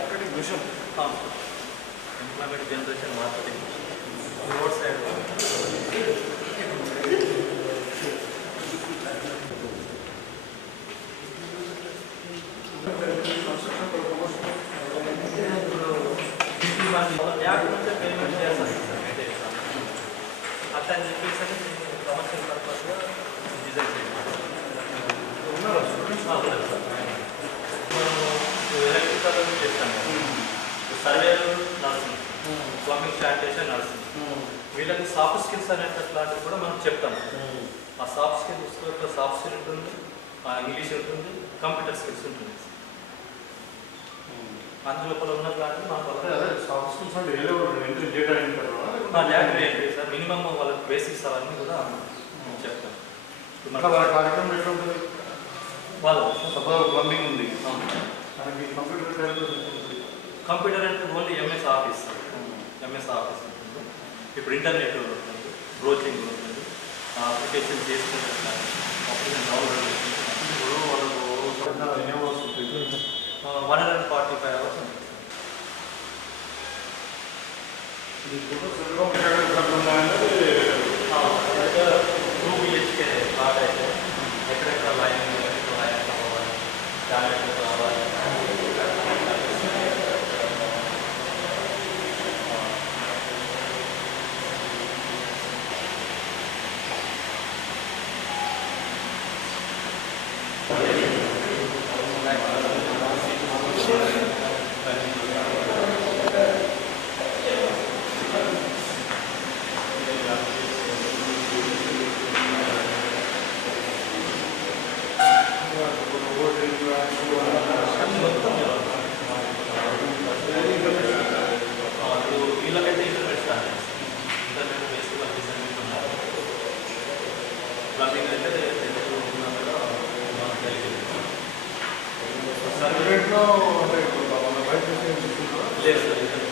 ఒకటి విషయం employment generation marketing road side plumbing sanitation నడుస్తుంది వీళ్ళకి సాఫ్ట్ స్కిల్స్ అనేటట్లాంటివి కూడా మనం చెప్తాం. ఆ సాఫ్ట్ స్కిల్స్ సాఫ్ట్ స్కిల్ ఉంటుంది ఆ ఇంగ్లీష్ ఉంటుంది కంప్యూటర్ స్కిల్స్ ఉంటుంది. అందులోపల ఉన్న కానీ మన సాఫ్ట్ స్కిల్స్ అంటే డేటా సార్ మినిమం వాళ్ళకి బేసిక్స్ అవన్నీ కూడా చెప్తాం. వాళ్ళ మనకి కార్యక్రమం ఎట్లా ఉంటుంది? వాళ్ళు సపోజ్ ప్లంబింగ్ ఉంది. మనకి కంప్యూటర్ కంప్యూటర్ అంటే only MS office MS office ఉంటుంది. ఇప్పుడు ఇంటర్నెట్ ఉంటుంది. బ్రోచింగ్ ఉంటుంది. అప్లికేషన్ చేసుకుంటే అప్లికేషన్ డౌన్లోడ్ ఇప్పుడు వాళ్ళకు ఎన్ని అవర్స్ ఉంటుంది one hundred forty five hours ఉంటుంది ఈ ఫోటోస్ ఎక్కడ ఉన్నాయన్నది టూ బిహెచ్కే కార్డ్ అయితే ఎక్కడెక్కడ లైన్ ఎక్కడ లైన్ కావాలి టాలెంట్ కావాలి వీళ్ళకైతే ఇంటర్నెట్ స్టార్ట్ చేస్తాం ఇంటర్నెట్ బేసిక్ వాళ్ళు డిజైన్ ఉన్నారు ప్లంబింగ్ అయితే ఎందుకు ఉన్నదో మనకు తెలియదు సర్టిఫికేట్లో అంటే ఇప్పుడు మన బయట చేసే తీసుకుంటారా? లేదు సార్ ఇంటర్నెట్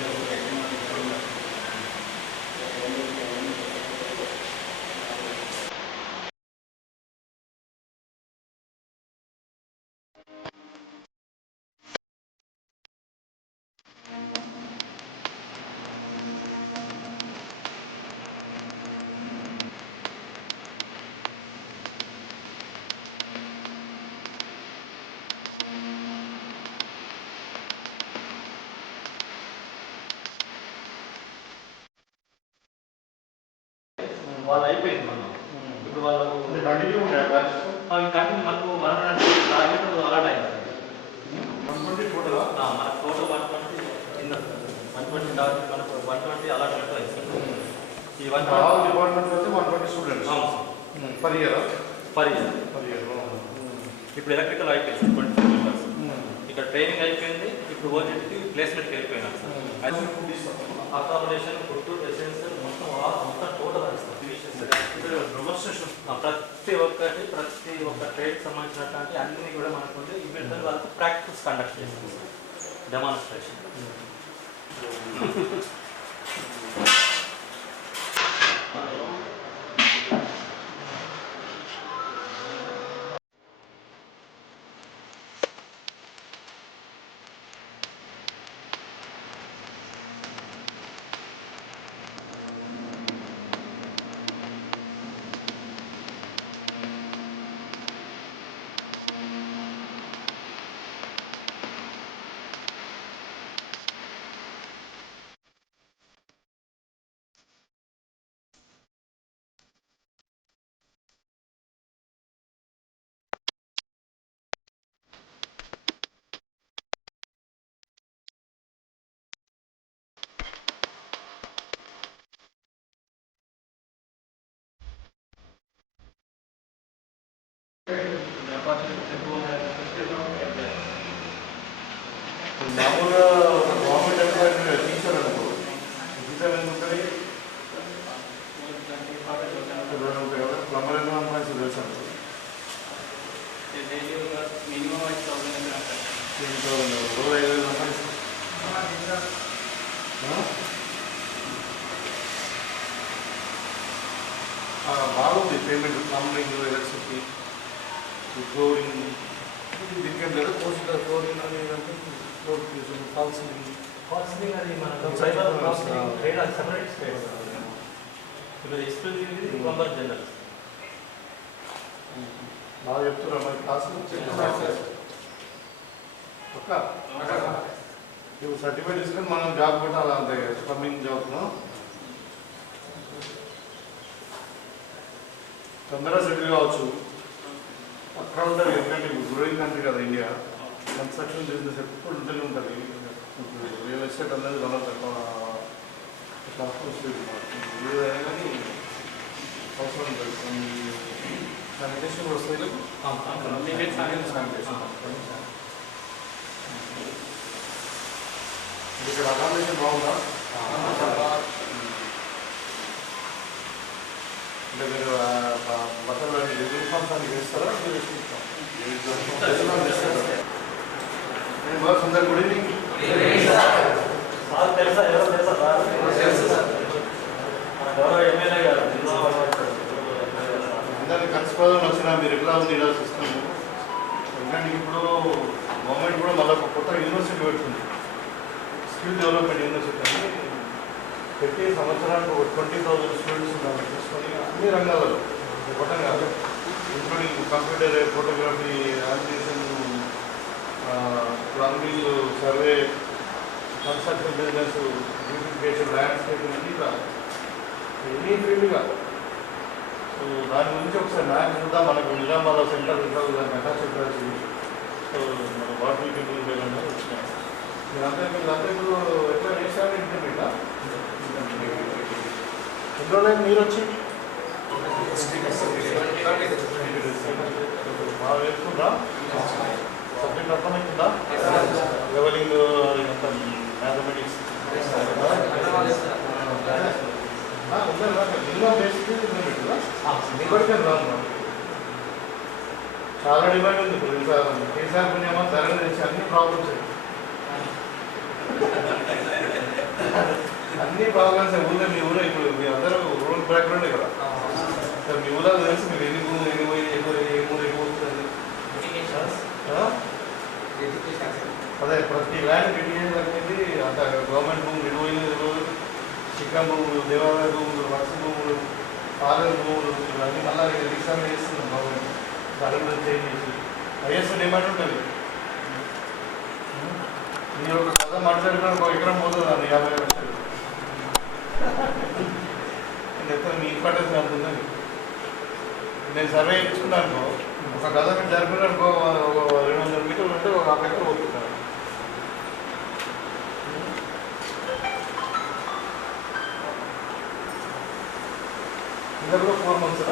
వాళ్ళు అయిపోయింది మనం ఇప్పుడు వాళ్ళు అంటే కంటిన్యూ ఉంటాయా క్లాసెస్? కానీ మనకు టార్గెట్ అలాట్ అయింది. వన్ ట్వంటీ టోటలా మన టోటల్ వన్ ట్వంటీ కింద. వన్ ట్వంటీ మనకు వన్ ట్వంటీ అలాట్మెంట్ అయింది. ఈ వన్ ఆల్ డిపార్ట్మెంట్స్ అయితే one twenty students. Per year per year per year ఇప్పుడు ఎలక్ట్రికల్ అయిపోయింది. ట్వంటీ ఫోర్ మెంబర్స్ ఇక్కడ ట్రైనింగ్ అయిపోయింది. ఇప్పుడు ఓజెట్కి ప్లేస్మెంట్కి వెళ్ళిపోయినారు సార్ అకామిడేషన్ ఫుడ్ రెసిడెన్షియల్ మొత్తం టోటల్ ఇస్తాం డెమోన్స్ట్రేషన్ ఆ, ప్రతి ఒక్కటి ప్రతి ఒక్క ట్రేడ్ సంబంధించినటువంటి అన్ని కూడా మనకు ఉంది ఇవి వాళ్ళకి ప్రాక్టీస్ కండక్ట్ చేస్తాం డెమాన్స్ట్రేషన్ మామూలుగా ఒక గవర్నమెంట్ ఎంప్లాయీ టీచర్ అనుకో టీచర్ ఎంత ఉంటుంది రెండు ఉంటాయి కదా ప్లంబర్ ఎంత ఎంప్లాయీస్ తెలుసు అనుకో మినిమం ఐదు థౌసండ్ దీని చూడండి రోజు ఐదు బాగుంది పేమెంట్ ప్లంబింగ్ ఎలక్ట్రిసిటీ ఫ్లోరింగ్ దీనికి లేదు లేదా కోర్సు ఫ్లోరింగ్ అని ఫ్లోర్ ఫాల్ సీలింగ్ కాస్ట్లీ అది మన Consulting సెపరేట్ స్టేట్స్ ఇప్పుడు ఎక్స్క్లూజివ్ ఇది ప్లంబర్ జనరల్ బాగా చెప్తున్నారు మరి. క్లాసులు ఒక్క నువ్వు సర్టిఫికేట్ తీసుకొని మనం జాబ్ కొట్టాలి అంతే కమింగ్ జాబ్లో తొందరగా సెటిల్ కావచ్చు. అక్కడ ఉంటుంది ఎందుకంటే ఇప్పుడు గ్రోయింగ్ కంట్రీ కదా ఇండియా కన్స్ట్రక్షన్ బిజినెస్ ఎప్పుడు ఉంటూనే ఉంటుంది. రియల్ ఎస్టేట్ అనేది చాలా తక్కువ కానీ అవసరం ఉంటుంది. శానిటేషన్ వస్తాయి శానిటేషన్ ఇక్కడ అకామిడేషన్ బాగుందా? అంటే మీరు బట్టలు యూనిఫామ్స్ అన్ని వేస్తారా మీరు నేను బాగా గుడ్ ఈవినింగ్ సార్ తెలుసా ఎవరో తెలుసా సార్ మన గౌరవ ఎమ్మెల్యే గారు అందరినీ కలిసిపోదాం వచ్చినా మీరు ఎట్లా ఉంది ఇలా సిస్టమ్ ఎందుకంటే ఇప్పుడు గవర్నమెంట్ కూడా మళ్ళీ కొత్త యూనివర్సిటీ పెడుతుంది. స్కిల్ డెవలప్మెంట్ యూనివర్సిటీ అని ప్రతి సంవత్సరానికి ఒక ట్వంటీ థౌసండ్ స్టూడెంట్స్ ఉన్నారు. తీసుకొని అన్ని రంగాలలో ఒకటం కాదు. Including computer photography animation plumbing survey construction business beautification landscaping అన్నీ ఇట్లా ఎనీ ఫీల్డ్గా. సో దాని గురించి ఒకసారి మ్యాప్ చూద్దాం. మనకు నిజామాబాద్ సెంటర్ రిజర్వ్ దాన్ని అటాచ్ చేయాల్సి సో మన వాటర్ వచ్చినాయి ఎన్ని మీరు వచ్చి బాగా వేసుకుందా? సబ్జెక్ట్ అర్థమవుతుందా లెవెలింగ్ మ్యాథమెటిక్స్? చాలా డిమాండ్ ఉంది. ఇప్పుడు ఇంకా కేసీఆర్ పుణ్యమా? తరగతి తెచ్చి అన్ని ప్రాబ్లమ్స్ అన్ని ప్రాబ్లమ్స్ ఊళ్ళో మీ ఊళ్ళో ఇప్పుడు మీ అందరూ రూల్ బ్యాక్గ్రౌండ్ కదా. సార్ మీ ఊళ్ళో తెలిసి మీరు ఎన్ని భూమి ఎన్ని పోయి ఏ ఊరు ఏ ఊరు ఆ? అదే ప్రతి ల్యాండ్ రిలీజ్ అనేది అంత గవర్నమెంట్ భూములు ఇరవై రోజులు? చికెన్ భూములు దేవాలయ భూములు వర్ష భూములు పాలన భూములు ఇవన్నీ మళ్ళీ రీసర్వ్ చేస్తున్నాం గవర్నమెంట్ ధరలు చేంజ్ చేసి. ఐఎస్ డిమాండ్ ఉంటుంది మీరు ఒక సదా మాట్లాడుకున్న ఒక ఎకరం పోతుంది? అండి యాభై లక్షలు ఎంత మీ ఇంపార్టెన్స్ అంత నేను సర్వే చేయించుకున్నాను ఒక గద మీరు జరిపినానుకో ఒక రెండు వందల మీటర్లు ఉంటే ఒక హాఫ్ ఎకర్ పోతున్నాను ఇందులో ఫోర్ మంత్స్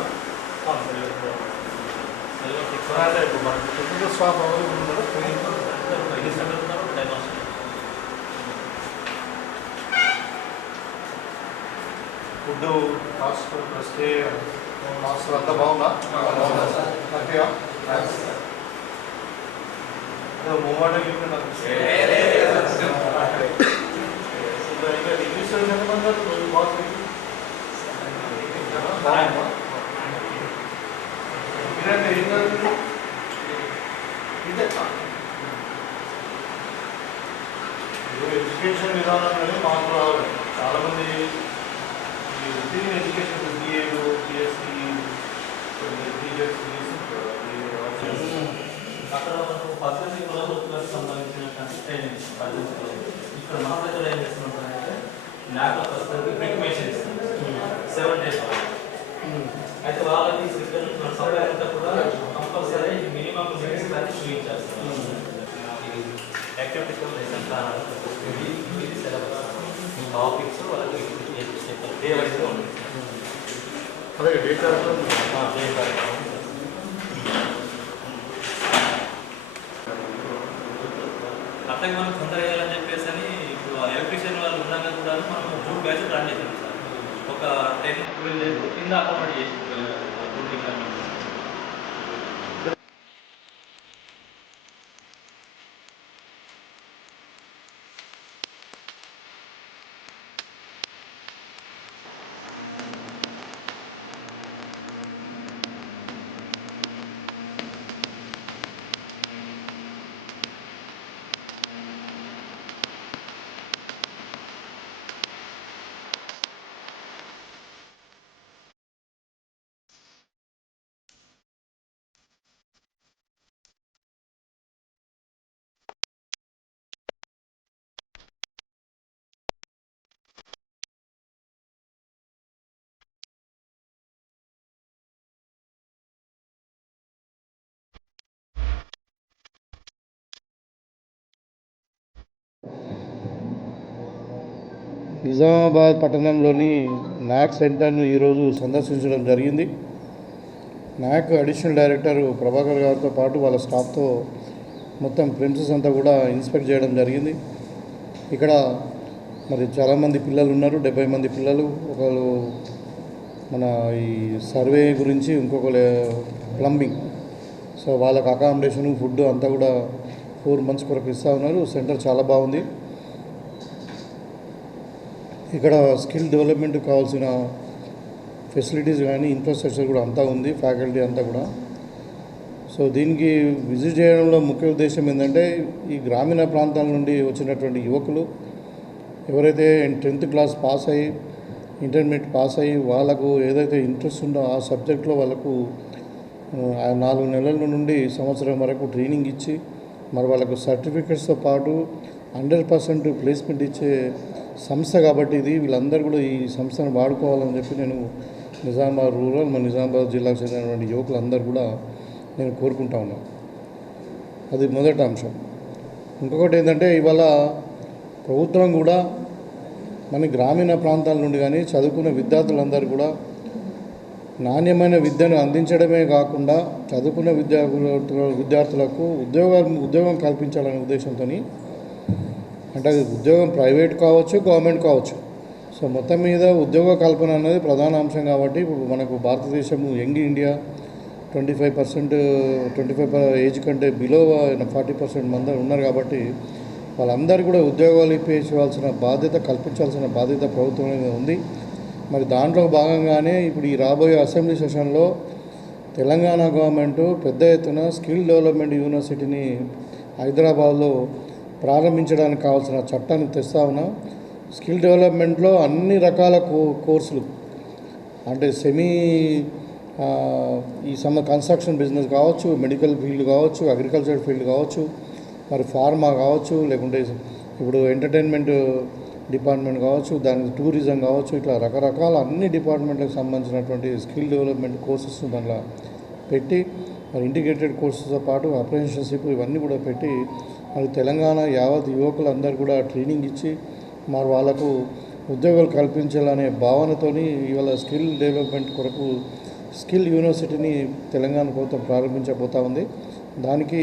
అంటే ఇప్పుడు మనకి. టెక్నికల్ స్టాఫ్ అవైలబుల్ ఉన్నారో ఫుడ్ హాస్పిటల్ స్టే హాస్టల్ అంతా బాగుందా? హ్యాపీగా మూమెంట్ ఎంతమంది మీరంటే ఏం ఎడ్యుకేషన్ విధానం అనేది మాకు రావాలి. చాలామంది రొటీన్ ఎడ్యుకేషన్ బిఏలు బిఎస్సి అక్కడ మనకు పద్ధతి కులవృత్తులకు సంబంధించినటువంటి ట్రైనింగ్ పద్ధతి ఇక్కడ మన దగ్గర ఏం చేస్తున్నారంటే ల్యాబ్లో ప్రస్తుతానికి బ్రిక్ మెషిన్ ఇస్తాం సెవెన్ డేస్ అయితే వాళ్ళకి ఇక్కడ మన సభ్యులు అంతా కూడా కంపల్సరీ మినిమం లిమిట్స్ దాన్ని చూపించాల్సి లెసన్ ఇది సిలబస్ టాపిక్స్ వాళ్ళకి డే వైజ్గా ఉంటుంది అదే డేటా ఆ, డే కార్యక్రమం అట్లాగే మనం తొందర చేయాలని చెప్పేసి అని ఇప్పుడు ఎలక్ట్రీషియన్ వాళ్ళు ఉన్నాక కూడా మనం మూడు బ్యాచెస్ రన్ చేసాం సార్. ఒక టెన్ ట్వెల్వ్ డేస్ కింద అకామిడేట్ చేసి నిజామాబాద్ పట్టణంలోని నాక్ సెంటర్ను ఈరోజు సందర్శించడం జరిగింది. నాక్ అడిషనల్ డైరెక్టర్ ప్రభాకర్ గారితో పాటు వాళ్ళ స్టాఫ్తో మొత్తం ప్రిన్సెస్ అంతా కూడా ఇన్స్పెక్ట్ చేయడం జరిగింది. ఇక్కడ మరి చాలామంది పిల్లలు ఉన్నారు డెబ్బై మంది పిల్లలు. ఒకళ్ళు మన ఈ సర్వే గురించి ఇంకొకరు ప్లంబింగ్. సో వాళ్ళకి అకామిడేషన్ ఫుడ్ అంతా కూడా ఫోర్ మంత్స్ కొరకు ఇస్తూ ఉన్నారు. సెంటర్ చాలా బాగుంది. ఇక్కడ స్కిల్ డెవలప్మెంట్ కావాల్సిన ఫెసిలిటీస్ కానీ ఇన్ఫ్రాస్ట్రక్చర్ కూడా అంతా ఉంది ఫ్యాకల్టీ అంతా కూడా. సో దీనికి విజిట్ చేయడంలో ముఖ్య ఉద్దేశం ఏంటంటే ఈ గ్రామీణ ప్రాంతాల నుండి వచ్చినటువంటి యువకులు ఎవరైతే టెన్త్ క్లాస్ పాస్ అయ్యి ఇంటర్మీడియట్ పాస్ అయ్యి వాళ్ళకు ఏదైతే ఇంట్రెస్ట్ ఉందో ఆ సబ్జెక్ట్లో వాళ్ళకు ఆ నాలుగు నెలల నుండి సంవత్సరం వరకు ట్రైనింగ్ ఇచ్చి మరి వాళ్ళకు సర్టిఫికెట్స్తో పాటు హండ్రెడ్ పర్సెంట్ ప్లేస్మెంట్ ఇచ్చే సంస్థ కాబట్టి ఇది వీళ్ళందరూ కూడా ఈ సంస్థను వాడుకోవాలని చెప్పి నేను నిజామాబాద్ రూరల్ మన నిజామాబాద్ జిల్లాకు చెందినటువంటి యువకులందరూ కూడా నేను కోరుకుంటా ఉన్నాను. అది మొదటి అంశం. ఇంకొకటి ఏంటంటే ఇవాళ ప్రభుత్వం కూడా మన గ్రామీణ ప్రాంతాల నుండి కానీ చదువుకున్న విద్యార్థులందరూ కూడా నాణ్యమైన విద్యను అందించడమే కాకుండా చదువుకున్న విద్యార్థుల విద్యార్థులకు ఉద్యోగాలు ఉద్యోగం కల్పించాలనే ఉద్దేశంతో అంటే అది ఉద్యోగం ప్రైవేట్ కావచ్చు గవర్నమెంట్ కావచ్చు. సో మొత్తం మీద ఉద్యోగ కల్పన అనేది ప్రధాన అంశం కాబట్టి ఇప్పుడు మనకు భారతదేశం young India twenty five percent twenty five age కంటే బిలో ఫార్టీ పర్సెంట్ మంది ఉన్నారు కాబట్టి వాళ్ళందరూ కూడా ఉద్యోగాలు ఇప్పించవలసిన బాధ్యత కల్పించాల్సిన బాధ్యత ప్రభుత్వం మీద ఉంది. మరి దాంట్లో భాగంగానే ఇప్పుడు ఈ రాబోయే అసెంబ్లీ సెషన్లో తెలంగాణ గవర్నమెంట్ పెద్ద ఎత్తున స్కిల్ డెవలప్మెంట్ యూనివర్సిటీని హైదరాబాద్లో ప్రారంభించడానికి కావాల్సిన చట్టాన్ని తెస్తా ఉన్నాం. స్కిల్ డెవలప్మెంట్లో అన్ని రకాల కో కోర్సులు అంటే సెమీ ఈ సమ కన్స్ట్రక్షన్ బిజినెస్ కావచ్చు మెడికల్ ఫీల్డ్ కావచ్చు అగ్రికల్చర్ ఫీల్డ్ కావచ్చు మరి ఫార్మా కావచ్చు లేకుంటే ఇప్పుడు ఎంటర్టైన్మెంట్ డిపార్ట్మెంట్ కావచ్చు దానికి టూరిజం కావచ్చు ఇట్లా రకరకాల అన్ని డిపార్ట్మెంట్లకు సంబంధించినటువంటి స్కిల్ డెవలప్మెంట్ కోర్సెస్ దాంట్లో పెట్టి మరి ఇంటిగ్రేటెడ్ కోర్సెస్తో పాటు అప్రెంటిస్షిప్ ఇవన్నీ కూడా పెట్టి మరి తెలంగాణ యావత్ యువకులందరూ కూడా ట్రైనింగ్ ఇచ్చి మరి వాళ్ళకు ఉద్యోగాలు కల్పించాలనే భావనతోని ఇవాళ స్కిల్ డెవలప్మెంట్ కొరకు స్కిల్ యూనివర్సిటీని తెలంగాణ ప్రభుత్వం ప్రారంభించబోతా ఉంది. దానికి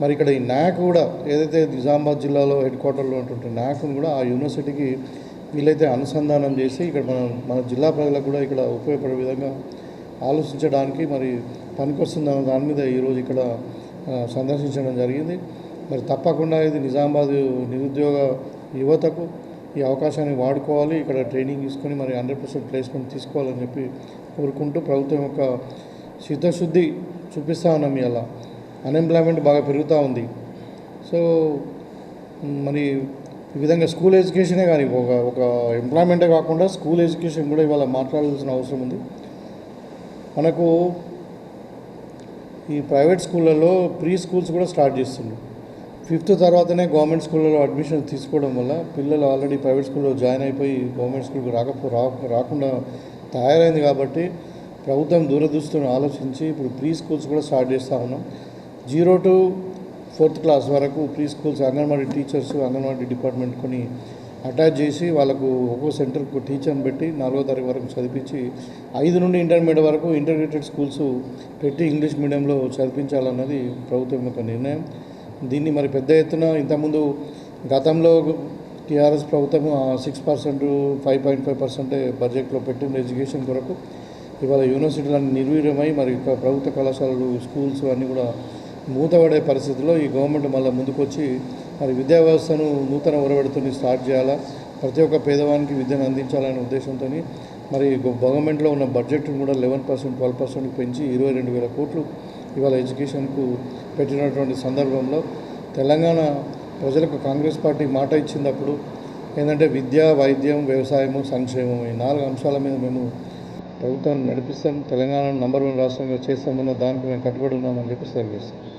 మరి ఇక్కడ ఈ నాక్ కూడా ఏదైతే నిజామాబాద్ జిల్లాలో హెడ్ క్వార్టర్లో ఉంటుంటే నాక్ను కూడా ఆ యూనివర్సిటీకి వీలైతే అనుసంధానం చేసి ఇక్కడ మన మన జిల్లా ప్రజలకు కూడా ఇక్కడ ఉపయోగపడే విధంగా ఆలోచించడానికి మరి పనికొస్తుందన్న దాని మీద ఈరోజు ఇక్కడ సందర్శించడం జరిగింది. మరి తప్పకుండా ఇది నిజామాబాద్ నిరుద్యోగ యువతకు ఈ అవకాశాన్ని వాడుకోవాలి. ఇక్కడ ట్రైనింగ్ తీసుకొని మరి హండ్రెడ్ పర్సెంట్ ప్లేస్మెంట్ తీసుకోవాలని చెప్పి కోరుకుంటూ ప్రభుత్వం యొక్క సిద్ధశుద్ధి చూపిస్తూ ఉన్నాం ఇలా అన్ఎంప్లాయ్మెంట్ బాగా పెరుగుతూ ఉంది. సో మరి ఈ విధంగా స్కూల్ ఎడ్యుకేషనే కానీ ఒక ఒక ఎంప్లాయ్మెంటే కాకుండా స్కూల్ ఎడ్యుకేషన్ కూడా ఇవాళ మాట్లాడాల్సిన అవసరం ఉంది. మనకు ఈ ప్రైవేట్ స్కూళ్ళల్లో ప్రీ స్కూల్స్ కూడా స్టార్ట్ చేస్తుంది ఫిఫ్త్ తర్వాతనే గవర్నమెంట్ స్కూళ్ళలో అడ్మిషన్ తీసుకోవడం వల్ల పిల్లలు ఆల్రెడీ ప్రైవేట్ స్కూల్లో జాయిన్ అయిపోయి గవర్నమెంట్ స్కూల్కి రాకపో రాకుండా తయారైంది కాబట్టి ప్రభుత్వం దూరదృష్టిని ఆలోచించి ఇప్పుడు ప్రీ స్కూల్స్ కూడా స్టార్ట్ చేస్తూ ఉన్నాం. జీరో టు ఫోర్త్ క్లాస్ వరకు pre schools Anganwadi teachers Anganwadi department కొని అటాచ్ చేసి వాళ్ళకు ఒక్కో సెంటర్కు టీచర్ని పెట్టి నాలుగో తరగతి వరకు చదివించి ఐదు నుండి ఇంటర్మీడియట్ వరకు ఇంటర్గ్రేటెడ్ స్కూల్స్ పెట్టి ఇంగ్లీష్ మీడియంలో చదివించాలన్నది ప్రభుత్వం యొక్క నిర్ణయం. దీన్ని మరి పెద్ద ఎత్తున ఇంతకుముందు గతంలో టీఆర్ఎస్ ప్రభుత్వం six percent five point five percent బడ్జెట్లో పెట్టింది ఎడ్యుకేషన్ కొరకు ఇవాళ యూనివర్సిటీలన్నీ నిర్వీర్యమై మరి ప్రభుత్వ కళాశాలలు స్కూల్స్ అన్నీ కూడా మూతపడే పరిస్థితిలో ఈ గవర్నమెంట్ మళ్ళీ ముందుకొచ్చి మరి విద్యా వ్యవస్థను నూతన ఒరవడితో స్టార్ట్ చేయాలా ప్రతి ఒక్క పేదవానికి విద్యను అందించాలనే ఉద్దేశంతో మరి గవర్నమెంట్లో ఉన్న బడ్జెట్ను కూడా లెవెన్ పర్సెంట్ ట్వెల్వ్ పర్సెంట్ పెంచి ఇరవై రెండు వేల కోట్లు ఇవాళ ఎడ్యుకేషన్కు పెట్టినటువంటి సందర్భంలో తెలంగాణ ప్రజలకు కాంగ్రెస్ పార్టీ మాట ఇచ్చినప్పుడు ఏంటంటే విద్య వైద్యం వ్యవసాయము సంక్షేమం ఈ నాలుగు అంశాల మీద మేము ప్రభుత్వాన్ని నడిపిస్తాం తెలంగాణ నంబర్ వన్ రాష్ట్రంగా చేస్తామన్న దానికి మేము కట్టుబడి ఉన్నామని చెప్పి తెలియజేస్తాం